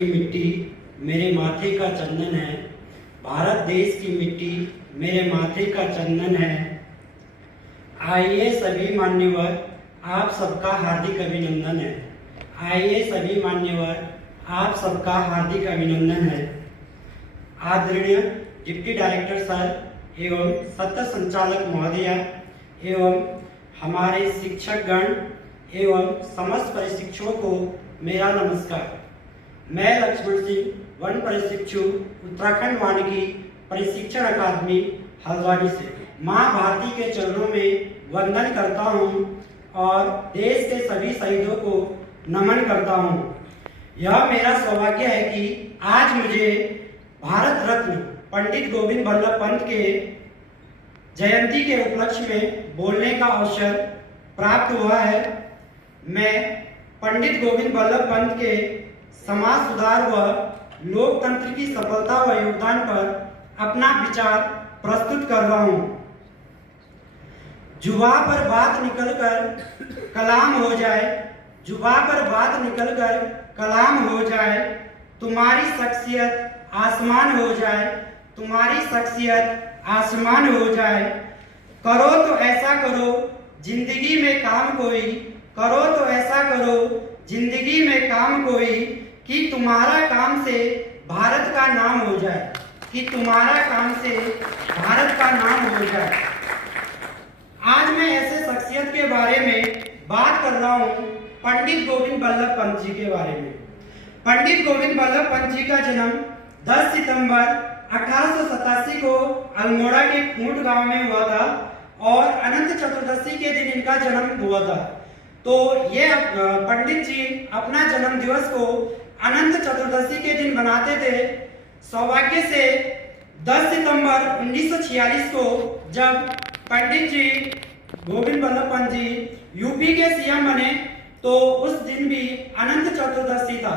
की मिट्टी मेरे माथे का चंदन है। भारत देश की मिट्टी मेरे माथे का चंदन है। आइए सभी मान्यवर, आप सबका हार्दिक अभिनंदन है। आइए सभी मान्यवर, आप सबका हार्दिक अभिनंदन है। आदरणीय डिप्टी डायरेक्टर सर एवं सत्र संचालक महोदया एवं हमारे शिक्षकगण एवं समस्त प्रशिक्षुओं को मेरा नमस्कार। मैं लक्ष्मण सिंह, वन प्रशिक्षु, उत्तराखंड वानिकी प्रशिक्षण अकादमी हल्द्वानी से माँ भारती के चरणों में वंदन करता हूँ और देश के सभी शहीदों को नमन करता हूँ। यह मेरा सौभाग्य है कि आज मुझे भारत रत्न पंडित गोविंद बल्लभ पंत के जयंती के उपलक्ष्य में बोलने का अवसर प्राप्त हुआ है। मैं पंडित गोविंद बल्लभ पंत के समाज सुधार व लोकतंत्र की सफलता व योगदान पर अपना विचार प्रस्तुत कर रहा हूँ। जुबा पर बात निकलकर कलाम हो जाए, जुबा पर बात निकलकर कलाम हो जाए, तुम्हारी शख्सियत आसमान हो जाए, तुम्हारी शख्सियत आसमान हो जाए। करो तो ऐसा करो जिंदगी में काम कोई, करो तो ऐसा करो जिंदगी में काम कोई कि तुम्हारा काम से भारत का नाम हो जाए, कि तुम्हारा काम से भारत का नाम हो जाए। आज मैं ऐसे शख्सियत के बारे में बात कर रहा हूँ, पंडित गोविंद बल्लभ पंत जी के बारे में। पंडित गोविंद बल्लभ पंत जी का जन्म 10 सितंबर 1887 को अल्मोड़ा के खूंट गांव में हुआ था और अनंत चतुर्दशी के दिन इनका जन्म हुआ था। तो ये पंडित जी अपना जन्म दिवस को अनंत चतुर्दशी के दिन मनाते थे। सौभाग्य से 10 सितंबर 1946 को जब पंडित जी गोविंद बल्लभ पंत जी यूपी के सीएम बने तो उस दिन भी अनंत चतुर्दशी था।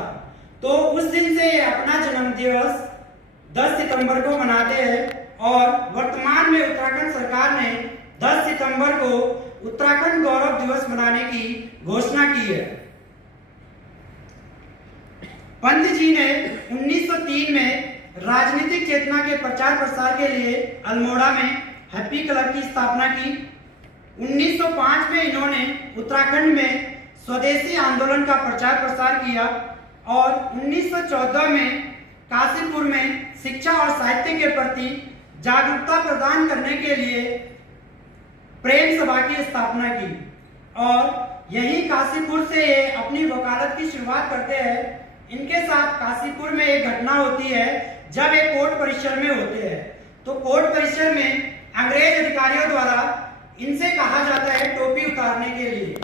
तो उस दिन से अपना जन्म दिवस 10 सितंबर को मनाते हैं और वर्तमान में उत्तराखंड सरकार ने 10 सितंबर को उत्तराखंड गौरव दिवस मनाने की घोषणा की है। पंत जी ने 1903 में राजनीतिक चेतना के प्रचार प्रसार के लिए अल्मोड़ा में हैप्पी क्लब की स्थापना की। 1905 में इन्होंने उत्तराखंड में स्वदेशी आंदोलन का प्रचार प्रसार किया और 1914 में काशीपुर में शिक्षा और साहित्य के प्रति जागरूकता प्रदान करने के लिए प्रेम सभा की स्थापना की और यही काशीपुर से ये अपनी वकालत की शुरुआत करते हैं। इनके साथ काशीपुर में एक घटना होती है जब एक कोर्ट परिसर में होते हैं। तो कोर्ट परिसर में अंग्रेज अधिकारियों द्वारा इनसे कहा जाता है टोपी उतारने के लिए।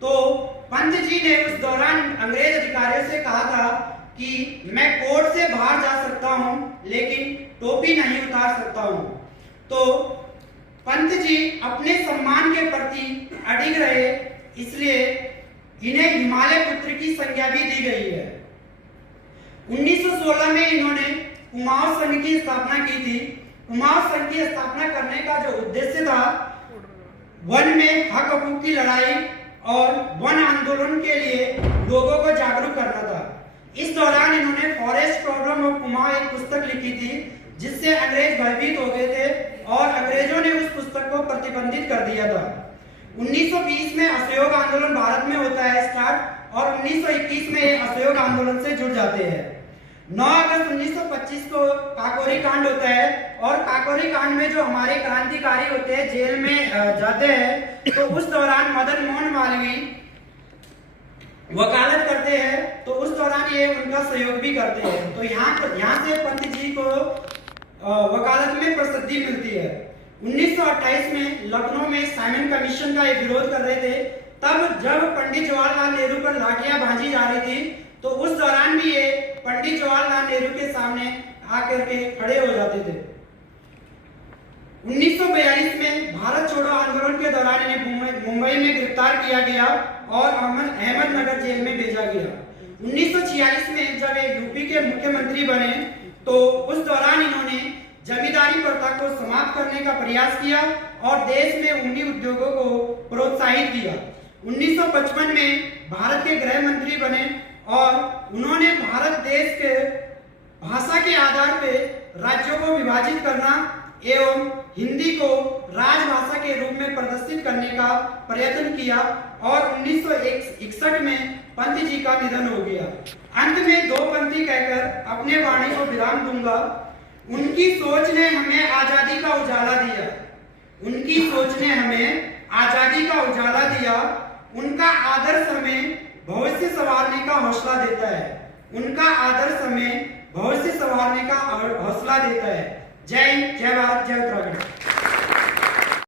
तो पंत जी ने उस दौरान अंग्रेज अधिकारियों से कहा था कि मैं कोर्ट से बाहर जा सकता हूं लेकिन टोपी नहीं उतार सकता हूं। तो पंत जी अपने सम्मान के प्रति अडिग रहे, इसलिए इन्हें हिमालय पुत्र की संज्ञा भी दी गई है। 1916 में इन्होंने कुमाऊं संघ की स्थापना की थी। कुमाऊं संघ की स्थापना करने का जो उद्देश्य था वन में हक हकूक की लड़ाई और वन आंदोलन के लिए लोगों को जागरूक करना था। इस दौरान इन्होंने फॉरेस्ट प्रॉब्लम ऑफ कुमाऊं एक पुस्तक लिखी थी जिससे अंग्रेज भयभीत हो गए थे और अंग्रेजों ने उस पुस्तक को प्रतिबंधित कर दिया था। 1920 में असहयोग आंदोलन भारत में होता है स्टार्ट और 1921 में असहयोग आंदोलन से जुड़ जाते हैं। 9 अगस्त 1925 को काकोरी कांड होता है और काकोरी कांड में जो हमारे क्रांतिकारी होते हैं जेल में जाते हैं। तो उस दौरान मदन मोहन मालवीय वकालत करते हैं, तो उस दौरान ये उनका सहयोग भी करते हैं। तो यहाँ से पंत जी को वकालत में प्रसिद्धि मिलती है। 1928 में लखनऊ में साइमन कमीशन का एक विरोध कर रहे थे। तब जब पंडित जवाहरलाल नेहरू पर लाठियां भांजी जा रही थी तो उस दौरान भी ये पंडित जवाहरलाल नेहरू के सामने आकर के खड़े हो जाते थे। 1942 में भारत छोड़ो आंदोलन के दौरान इन्हें मुंबई में गिरफ्तार किया गया और अहमदनगर जेल में भेजा गया। 1946 में जब ये यूपी के मुख्यमंत्री बने तो उस दौरान इन्होंने जमींदारी प्रथा को समाप्त करने का प्रयास किया और देश में ऊनी उद्योगों को प्रोत्साहित किया। 1955 में भारत के गृह मंत्री बने और उन्होंने भारत देश के भाषा के आधार पे राज्यों को विभाजित करना एवं हिंदी को राजभाषा के रूप में प्रदर्शित करने का प्रयत्न किया और 1961 में पंत जी का निधन हो गया। अंत में दो पंक्ति कहकर अपने वाणी को विराम दूंगा। उनकी सोच ने हमें आजादी का उजाला दिया, उनकी सोच ने हमें आजादी का उजाला दिया। उनका आदर्श हमें भविष्य संवारने का हौसला देता है, उनका आदर्श हमें भविष्य संवारने का हौसला देता है। जय हिंद, जय भारत, जय उत्तराखंड।